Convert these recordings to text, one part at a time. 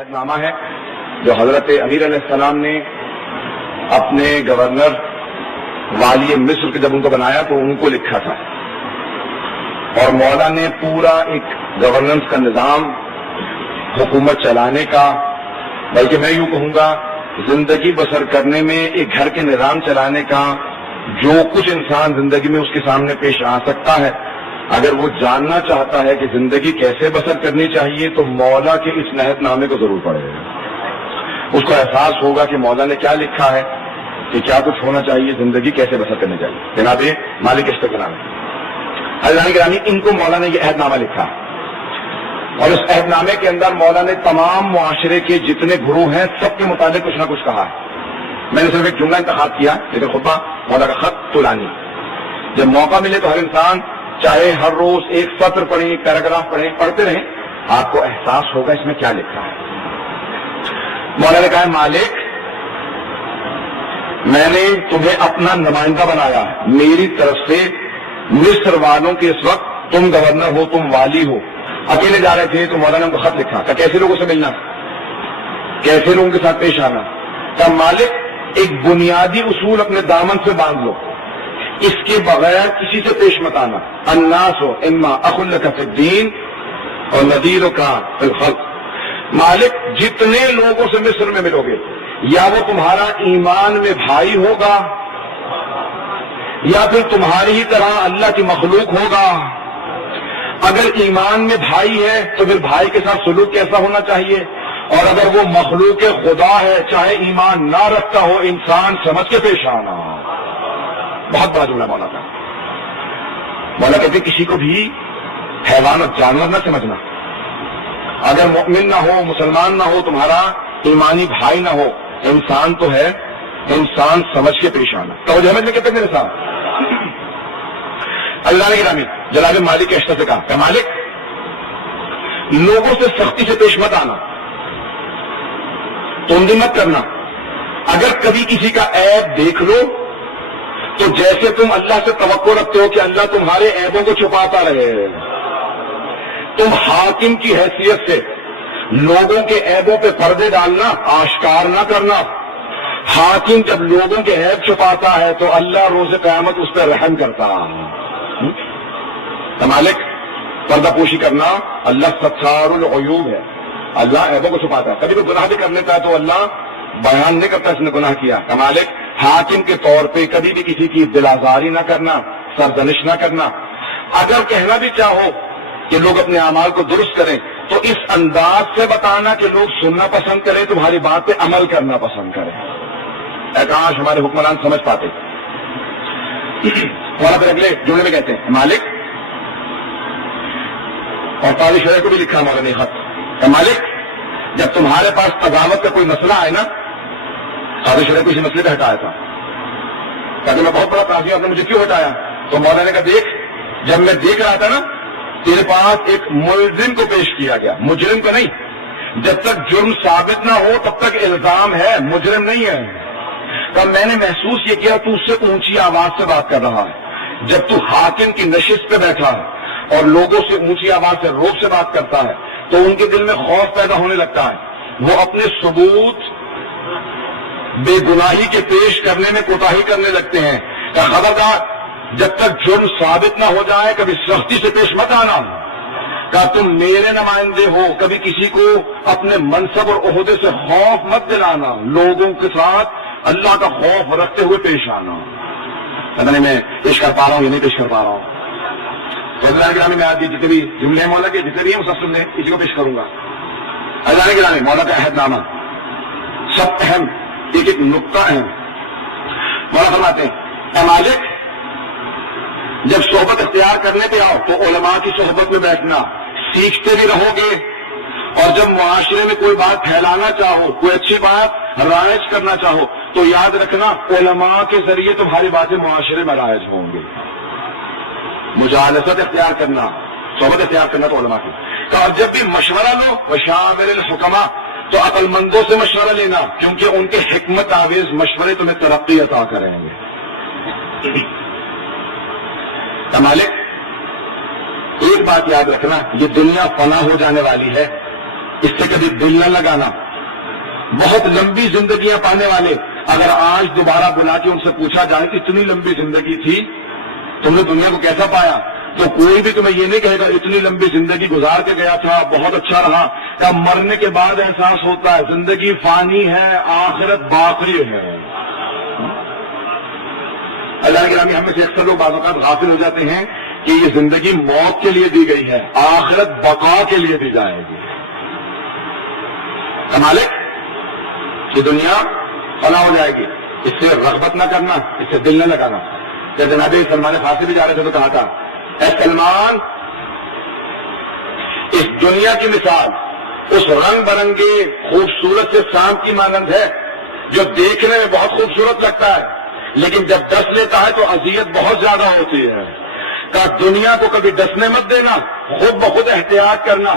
عہد نامہ ہے جو حضرت امیر علیہ السلام نے اپنے گورنر والی مصر کے جب ان کو بنایا تو ان کو لکھا تھا، اور مولا نے پورا ایک گورننس کا نظام، حکومت چلانے کا، بلکہ میں یوں کہوں گا زندگی بسر کرنے میں ایک گھر کے نظام چلانے کا جو کچھ انسان زندگی میں اس کے سامنے پیش آ سکتا ہے، اگر وہ جاننا چاہتا ہے کہ زندگی کیسے بسر کرنی چاہیے تو مولا کے اس عہد نامے کو ضرور پڑھے گا۔ اس کو احساس ہوگا کہ مولا نے کیا لکھا ہے، کہ کیا کچھ ہونا چاہیے، زندگی کیسے بسر کرنی چاہیے۔ جناب مالک اشتغال حضران گرامی، ان کو مولا نے یہ عہد نامہ لکھا، اور اس عہد نامے کے اندر مولا نے تمام معاشرے کے جتنے گروہ ہیں سب کے متعلق کچھ نہ کچھ کہا ہے۔ میں نے صرف ایک جملہ انتخاب کیا، لیکن خطبہ مولا کا خط طولانی، جب موقع ملے تو ہر انسان چاہے ہر روز ایک سطر پڑھیں، ایک پیراگراف پڑھیں، پڑھتے رہیں، آپ کو احساس ہوگا اس میں کیا لکھا ہے۔ مولا نے کہا ہے مالک، میں نے تمہیں اپنا نمائندہ بنایا، میری طرف سے مصر والوں کے اس وقت تم گورنر ہو، تم والی ہو، اکیلے جا رہے تھے تو مولا نے ان کو خط لکھا کہ کیسے لوگوں سے ملنا، کیسے لوگوں کے ساتھ پیش آنا۔ کہ مالک ایک بنیادی اصول اپنے دامن سے باندھ لو، اس کے بغیر کسی سے پیش مت آنا۔ الناس اما اخ لک فی الدین اور نذیر کا فی الخلق۔ مالک جتنے لوگوں سے مصر میں ملو گے، یا وہ تمہارا ایمان میں بھائی ہوگا یا پھر تمہاری ہی طرح اللہ کی مخلوق ہوگا۔ اگر ایمان میں بھائی ہے تو پھر بھائی کے ساتھ سلوک کیسا ہونا چاہیے، اور اگر وہ مخلوق خدا ہے، چاہے ایمان نہ رکھتا ہو، انسان سمجھ کے پیش آنا۔ بہت بڑا جملہ مولا کا۔ مولا کہتے کسی کو بھی حیوان اور جانور نہ سمجھنا، اگر مؤمن نہ ہو، مسلمان نہ ہو، تمہارا ایمانی بھائی نہ ہو، انسان تو ہے، انسان سمجھ کے پیش آنا۔ توجہ میں کہتے میرے ساتھ اللہ نے گرامی جناب مالک کے اشتہ سے کہا کہ مالک لوگوں سے سختی سے پیش مت آنا، توندی مت کرنا۔ اگر کبھی کسی کا عیب دیکھ لو تو جیسے تم اللہ سے توقع رکھتے ہو کہ اللہ تمہارے عیبوں کو چھپاتا رہے، تم حاکم کی حیثیت سے لوگوں کے عیبوں پہ پردے ڈالنا، آشکار نہ کرنا۔ حاکم جب لوگوں کے عیب چھپاتا ہے تو اللہ روز قیامت اس پہ رحم کرتا ہے۔ مالک پردہ پوشی کرنا، اللہ ستار العیوب ہے، اللہ عیبوں کو چھپاتا ہے۔ کبھی کوئی گناہ بھی کر لیتا ہے تو اللہ بیان نہیں کرتا اس نے گناہ کیا۔ مالک حاکم کے طور پہ کبھی بھی کسی کی دل آزاری نہ کرنا، سردنش نہ کرنا۔ اگر کہنا بھی چاہو کہ لوگ اپنے اعمال کو درست کریں تو اس انداز سے بتانا کہ لوگ سننا پسند کریں، تمہاری بات پہ عمل کرنا پسند کریں۔ اے کاش ہمارے حکمران سمجھ پاتے۔ اور پھر اگلے جملے میں کہتے ہیں مالک، اور قاضی شرح کو بھی لکھا مولا نے خط کہ مالک جب تمہارے پاس قضاوت کا کوئی مسئلہ آئے نا، قاضی شرح کو اسی مسئلے پہ ہٹایا تھا، کہتے میں بہت بڑا قاضی ہوں، آپ نے مجھے کیوں ہٹایا؟ تو مولا نے کہا دیکھ، جب میں دیکھ رہا تھا نا تیرے پاس ایک ملزم کو پیش کیا گیا، مجرم کو نہیں۔ جب تک جرم ثابت نہ ہو تب تک الزام ہے، مجرم نہیں ہے۔ تو میں نے محسوس یہ کیا تو اس سے اونچی آواز سے بات کر رہا ہے۔ جب تو حاکم کی نشست پہ بیٹھا ہے اور لوگوں سے اونچی آواز سے روب سے بات کرتا ہے تو ان کے دل میں خوف پیدا ہونے لگتا ہے، وہ اپنے ثبوت بے گناہی کے پیش کرنے میں کوتاہی کرنے لگتے ہیں۔ کہ خبردار جب تک جرم ثابت نہ ہو جائے کبھی سختی سے پیش مت آنا۔ کہ تم میرے نمائندے ہو، کبھی کسی کو اپنے منصب اور عہدے سے خوف مت دلانا، لوگوں کے ساتھ اللہ کا خوف رکھتے ہوئے پیش آنا۔ پتہ نہیں میں پیش کر پا رہا ہوں یا نہیں پیش کر پا رہا ہوں۔ تو اللہ کے نام میں آج جتنے بھی جملے مولا کے جتنے بھی ہیں مسلسل میں اسی کو پیش کروں گا۔ اللہ کے نام مولا کا عہد نامہ سب اہم، ایک ایک نقطہ اہم۔ مولا فرماتے ہیں اے مالک جب صحبت اختیار کرنے پہ آؤ تو علماء کی صحبت میں بیٹھنا، سیکھتے بھی رہو گے، اور جب معاشرے میں کوئی بات پھیلانا چاہو، کوئی اچھی بات رائج کرنا چاہو تو یاد رکھنا علماء کے ذریعے تمہاری باتیں معاشرے میں رائج ہوں گے۔ مجالست اختیار کرنا، صحبت اختیار کرنا تو علماء کی۔ اور جب بھی مشورہ لو وشاور الحکماء تو عقل مندوں سے مشورہ لینا، کیونکہ ان کے حکمت آویز مشورے تمہیں ترقی عطا کریں گے۔ مالک ایک بات یاد رکھنا، یہ دنیا فنا ہو جانے والی ہے، اس سے کبھی دل نہ لگانا. بہت لمبی زندگیاں پانے والے اگر آج دوبارہ بلا کے ان سے پوچھا جائے کہ اتنی لمبی زندگی تھی تم نے دنیا کو کیسا پایا، تو کوئی بھی تمہیں یہ نہیں کہے گا اتنی لمبی زندگی گزار کے گیا تھا بہت اچھا رہا. کیا مرنے کے بعد احساس ہوتا ہے زندگی فانی ہے، آخرت باقی ہے. اللہ کے گرامی، ہم میں سے اکثر لوگ بعض اوقات غافل ہو جاتے ہیں کہ یہ زندگی موت کے لیے دی گئی ہے، آخرت بقا کے لیے دی جائے گی. مالک یہ دنیا فنا ہو جائے گی، اس سے رغبت نہ کرنا، اس سے دل نہ لگانا. جب جناب سلمان فارسی بھی جا رہے تھے تو کہا تھا، اے سلمان اس دنیا کی مثال اس رنگ برنگے خوبصورت سے سانپ کی مانند ہے جو دیکھنے میں بہت خوبصورت لگتا ہے لیکن جب ڈس لیتا ہے تو اذیت بہت زیادہ ہوتی ہے. کہ دنیا کو کبھی ڈسنے مت دینا، خود بخود احتیاط کرنا.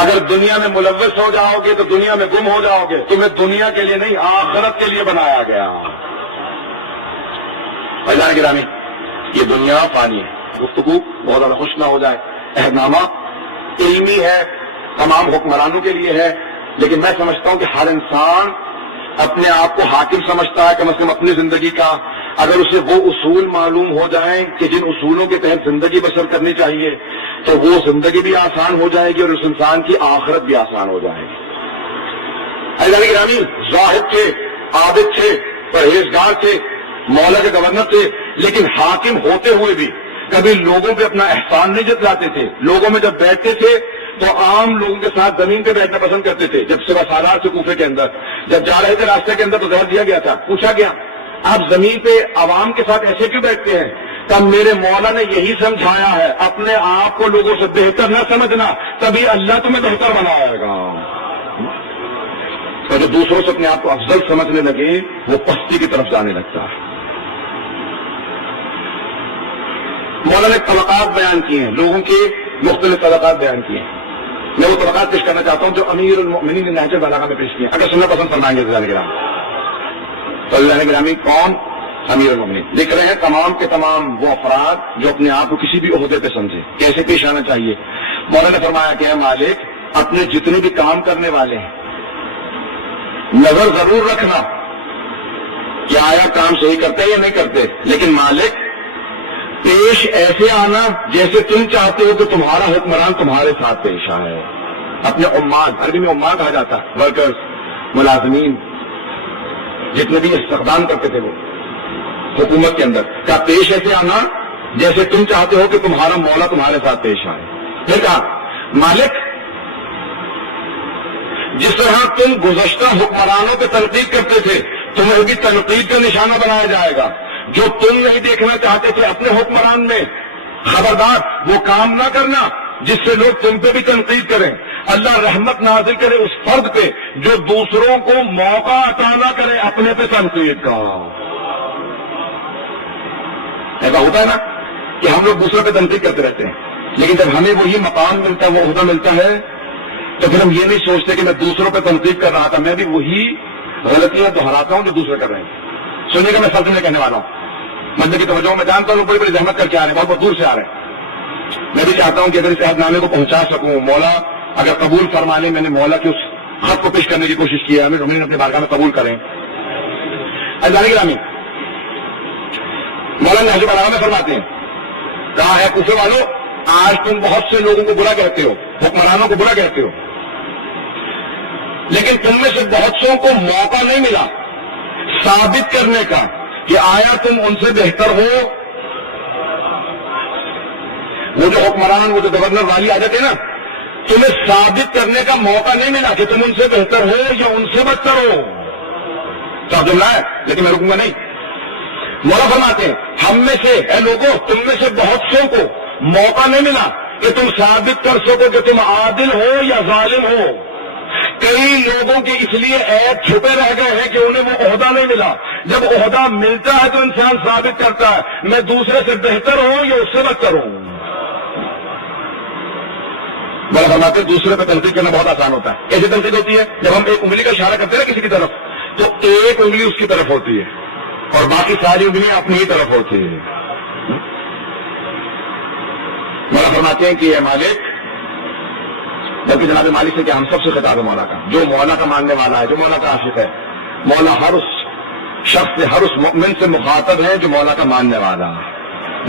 اگر دنیا میں ملوث ہو جاؤ گے تو دنیا میں گم ہو جاؤ گے. تمہیں دنیا کے لیے نہیں آخرت کے لیے بنایا گیا. اللہ گرامی، یہ دنیا فانی ہے. گفتگو بہت زیادہ خوش نہ ہو جائے. عہد نامہ علمی ہے، تمام حکمرانوں کے لیے ہے، لیکن میں سمجھتا ہوں کہ ہر انسان اپنے آپ کو حاکم سمجھتا ہے، کم از کم اپنی زندگی کا. اگر اسے وہ اصول معلوم ہو جائیں کہ جن اصولوں کے تحت زندگی بسر کرنی چاہیے تو وہ زندگی بھی آسان ہو جائے گی اور اس انسان کی آخرت بھی آسان ہو جائے گی. اللہ گرامی، زاہد تھے، عابد تھے، پرہیزگار تھے، مولا کے گورنر تھے، لیکن حاکم ہوتے ہوئے بھی کبھی لوگوں پہ اپنا احسان نہیں جتلاتے تھے. لوگوں میں جب بیٹھتے تھے تو عام لوگوں کے ساتھ زمین پہ بیٹھنا پسند کرتے تھے. جب صبح سالار سے کوفے کے اندر جب جا رہے تھے راستے کے اندر تو زہر دیا گیا تھا. پوچھا گیا آپ زمین پہ عوام کے ساتھ ایسے کیوں بیٹھتے ہیں؟ تب میرے مولا نے یہی سمجھایا ہے، اپنے آپ کو لوگوں سے بہتر نہ سمجھنا، تبھی اللہ تمہیں بہتر بنائے گا. اور جو دوسروں سے اپنے آپ کو افضل سمجھنے لگے وہ پستی کی طرف جانے لگتا ہے. مولا نے طبقات بیان کیے ہیں، لوگوں کے مختلف طبقات بیان کیے ہیں. میں وہ طبقات پیش کرنا چاہتا ہوں جو امیر المؤمنین نے نہج البلاغہ میں پیش کیے ہیں. اگر سننا پسند فرمائیں گے اللہ گرامی، تو اللہ گرامی کون؟ امیر المؤمنین. لکھ رہے ہیں تمام کے تمام وہ افراد جو اپنے آپ کو کسی بھی عہدے پہ سمجھے کیسے پیش آنا چاہیے. مولا نے فرمایا کہ اے مالک، اپنے جتنے بھی کام کرنے والے ہیں نظر ضرور رکھنا کہ آیا کام صحیح کرتے یا نہیں کرتے، لیکن مالک پیش ایسے آنا جیسے تم چاہتے ہو کہ تمہارا حکمران تمہارے ساتھ پیش آئے. اپنے عمال، عربی میں عمال کہا جاتا ہے، ورکرز، ملازمین، جتنے بھی استخدام کرتے تھے وہ حکومت کے اندر، کا پیش ایسے آنا جیسے تم چاہتے ہو کہ تمہارا مولا تمہارے ساتھ پیش آئے. پھر کہا مالک جس طرح تم گزشتہ حکمرانوں پہ تنقید کرتے تھے تمہیں بھی تنقید کا نشانہ بنایا جائے گا. جو تم نہیں دیکھنا چاہتے تھے اپنے حکمران میں، خبردار وہ کام نہ کرنا جس سے لوگ تم پہ بھی تنقید کریں. اللہ رحمت نازل کرے اس فرد پہ جو دوسروں کو موقع عطا نہ کرے اپنے پہ تنقید کا. ایسا ہوتا ہے نا کہ ہم لوگ دوسروں پہ تنقید کرتے رہتے ہیں، لیکن جب ہمیں وہی مقام ملتا ہے، وہ عہدہ ملتا ہے، تو پھر ہم یہ نہیں سوچتے کہ میں دوسروں پہ تنقید کر رہا تھا، میں بھی وہی غلطیاں دہراتا ہوں جو دوسرے کر رہے ہیں. سنیے گا میں سب سے کہنے والا ہوں، مندر کی توجہ میں جانتا ہوں بڑی بڑی زحمت کر کے آ رہے ہیں، بہت بہت دور سے آ رہے ہیں. میں بھی چاہتا ہوں کہ اگر اس عہد نامے کو پہنچا سکوں، مولا اگر قبول فرما لے. میں نے مولا کے اس خط کو پیش کرنے کی کوشش کی ہے، ہمیں اپنے بارگاہ میں قبول کریں. اللہ گرامی، مولا نہج البلاغہ میں فرماتے ہیں، کہا ہے کوفے والو آج تم بہت سے لوگوں کو برا کہتے ہو، حکمرانوں کو برا کہتے ہو، لیکن تم میں سے بہت سو کو موقع نہیں ملا ثابت کرنے کا کہ آیا تم ان سے بہتر ہو. وہ جو حکمران، وہ جو گورنر والی آ جاتے نا، تمہیں ثابت کرنے کا موقع نہیں ملا کہ تم ان سے بہتر ہو یا ان سے بدتر ہو. صاحب جملہ ہے لیکن میں رکوں گا نہیں. مولا فرماتے ہیں ہم میں سے، اے لوگوں، تم میں سے بہت سو کو موقع نہیں ملا کہ تم ثابت کر سکو کہ تم عادل ہو یا ظالم ہو. کئی لوگوں کے اس لیے عیب چھپے رہ گئے ہیں کہ انہیں وہ عہدہ نہیں ملا. جب عہدہ ملتا ہے تو انسان ثابت کرتا ہے میں دوسرے سے بہتر ہوں یا اس سے بدتر ہوں. بڑا فرماتے دوسرے پہ تنقید کرنا بہت آسان ہوتا ہے. کیسے تنقید ہوتی ہے؟ جب ہم ایک انگلی کا اشارہ کرتے ہیں نا کسی کی طرف، تو ایک انگلی اس کی طرف ہوتی ہے اور باقی ساری انگلیاں اپنی ہی طرف ہوتی ہیں. بڑا فرماتے ہیں کہ اے مالک بلکہ جناب مالک سے کہ ہم سب سے خطاب ہے مولا کا، جو مولا کا ماننے والا ہے، جو مولا کا عاشق ہے، مولا ہر اس شخص سے، ہر اس مؤمن سے مخاطب ہے جو مولا کا ماننے والا ہے۔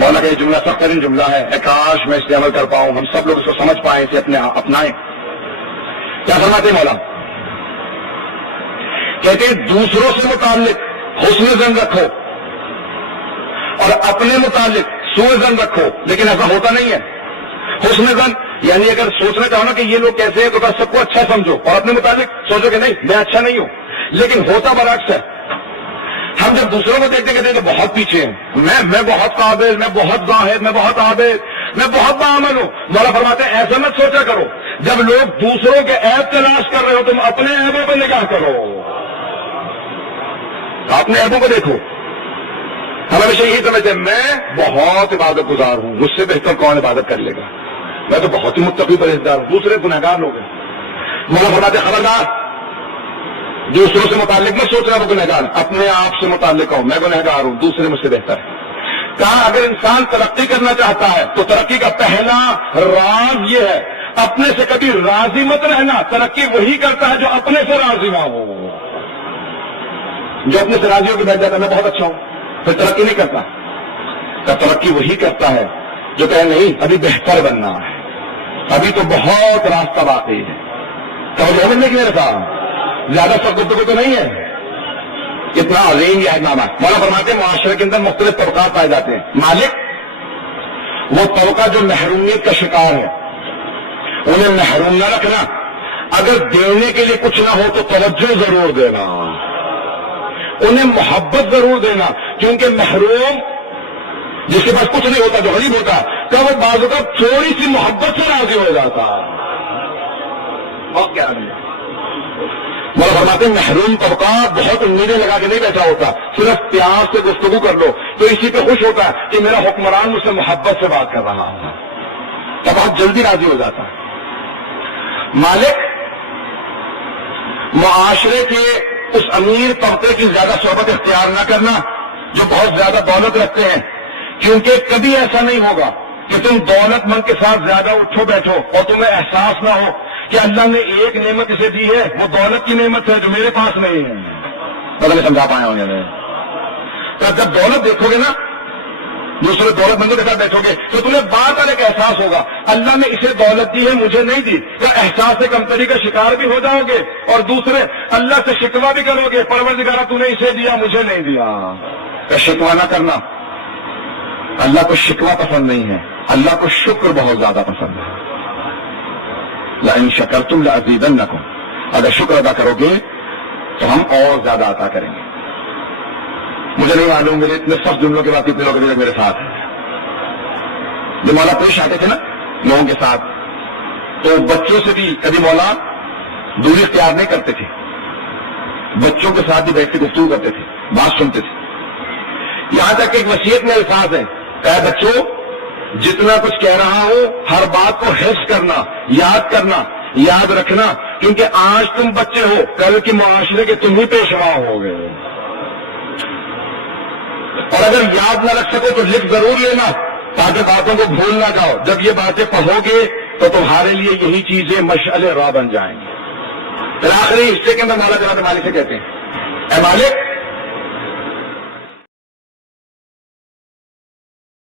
مولا کا یہ جملہ سخت ترین جملہ ہے، اے کاش میں اس پہ عمل کر پاؤں، ہم سب لوگ اس کو سمجھ پائیں، اسے اپنائیں۔ کیا فرماتے ہیں مولا؟ کہتے ہیں دوسروں سے متعلق حسن ظن رکھو اور اپنے متعلق سوء ظن رکھو، لیکن ایسا ہوتا نہیں ہے۔ حسن ظن یعنی اگر سوچنا چاہو نا کہ یہ لوگ کیسے ہیں تو بس سب کو اچھا سمجھو، اور اپنے متعلق سوچو کہ نہیں میں اچھا نہیں ہوں، لیکن ہوتا برعکس ہے۔ ہم جب دوسروں کو دیکھتے کہتے ہیں کہ بہت پیچھے ہیں، میں بہت قابل، میں بہت زاہد، میں بہت عابد، میں بہت باعمل ہوں۔ مولا فرماتے ہیں ایسا مت سوچا کرو، جب لوگ دوسروں کے عیب تلاش کر رہے ہو تم اپنے عیبوں پہ نگاہ کرو، اپنے عیبوں کو دیکھو۔ ہم ہمیشہ یہی سمجھتے ہیں میں بہت عبادت گزار ہوں، مجھ سے بہتر کون عبادت کر لے گا، میں تو بہت ہی متقی پرہیزگار ہوں، دوسرے گنہگار لوگ ہیں۔ مولا فرماتے ہیں خبردار، دوسروں سے متعلق میں سوچ رہا ہوں گنہگار، اپنے آپ سے متعلق ہوں میں گنہگار ہوں، دوسرے مجھ سے بہتر ہے۔ کہا اگر انسان ترقی کرنا چاہتا ہے تو ترقی کا پہلا راز یہ ہے اپنے سے کبھی راضی مت رہنا۔ ترقی وہی کرتا ہے جو اپنے سے راضی نہ ہو، جو اپنے سے راضی ہو کے بیٹھ جاتا ہے میں بہت اچھا ہوں، پھر ترقی نہیں کرتا۔ ترقی وہی کرتا ہے جو کہے نہیں ابھی بہتر بننا ہے، ابھی تو بہت راستہ باقی ہے۔ توجہ ملنے کی میرے ساتھ زیادہ سخت گفتگو تو نہیں ہے، اتنا عظیم یہ عہدنامہ۔ مولا فرماتے ہیں معاشرے کے اندر مختلف طبقات پائے جاتے ہیں، مالک وہ طبقہ جو محرومیت کا شکار ہے انہیں محروم نہ رکھنا، اگر دینے کے لیے کچھ نہ ہو تو توجہ ضرور دینا، انہیں محبت ضرور دینا، کیونکہ محروم جس کے پاس کچھ نہیں ہوتا، جو غریب ہوتا تو وہ بعض اوقات تھوڑی سی محبت سے راضی ہو جاتا۔ اور کیا مولا فرماتے ہیں محروم طبقہ بہت امیدیں لگا کے نہیں بیٹھا ہوتا، صرف پیار سے گفتگو کر لو تو اسی پہ خوش ہوتا ہے کہ میرا حکمران مجھ سے محبت سے بات کر رہا ہے، تو بہت جلدی راضی ہو جاتا ہے۔ مالک معاشرے کے اس امیر طبقے کی زیادہ صحبت اختیار نہ کرنا جو بہت زیادہ دولت رکھتے ہیں، کیونکہ کبھی ایسا نہیں ہوگا کہ تم دولت مند کے ساتھ زیادہ اٹھو بیٹھو اور تمہیں احساس نہ ہو کہ اللہ نے ایک نعمت اسے دی ہے، وہ دولت کی نعمت ہے جو میرے پاس نہیں ہے۔ پتہ نہیں سمجھا پایا ہوں تو جب دولت دیکھو گے نا، دوسرے دولت مندوں کے ساتھ بیٹھو گے تو تمہیں بار بار ایک احساس ہوگا اللہ نے اسے دولت دی ہے مجھے نہیں دی، تو احساس کمتری کا شکار بھی ہو جاؤ گے، اور دوسرے اللہ سے شکوہ بھی کرو گے، پروردگارہ تو نے اسے دیا مجھے نہیں دیا۔ تو شکوہ نہ کرنا، اللہ کو شکوہ پسند نہیں ہے، اللہ کو شکر بہت زیادہ پسند ہے۔ لئن شکرتم لأزیدنکم، اگر شکر ادا کرو گے تو ہم اور زیادہ عطا کریں گے۔ مجھے نہیں معلوم میرے اتنے سخت جملوں کے بعد کتنے لوگ میرے ساتھ ہیں۔ جو مولا پیش آتے تھے نا لوگوں کے ساتھ، تو بچوں سے بھی کبھی مولا دوری اختیار نہیں کرتے تھے، بچوں کے ساتھ بھی بیٹھ کے گفتگو کرتے تھے، بات سنتے تھے، یہاں تک کہ ایک وصیت میں الفاظ ہیں کہ بچوں جتنا کچھ کہہ رہا ہوں ہر بات کو حفظ کرنا، یاد کرنا، یاد رکھنا، کیونکہ آج تم بچے ہو، کل کے معاشرے کے تم ہی پیشوا ہو گے، اور اگر یاد نہ رکھ سکو تو لکھ ضرور لینا تاکہ باتوں کو بھول نہ جاؤ، جب یہ باتیں پڑھو گے تو تمہارے لیے یہی چیزیں مشعل راہ بن جائیں گی۔ پھر آخری حصے کے اندر مولا جناب مالک سے کہتے ہیں اے مالک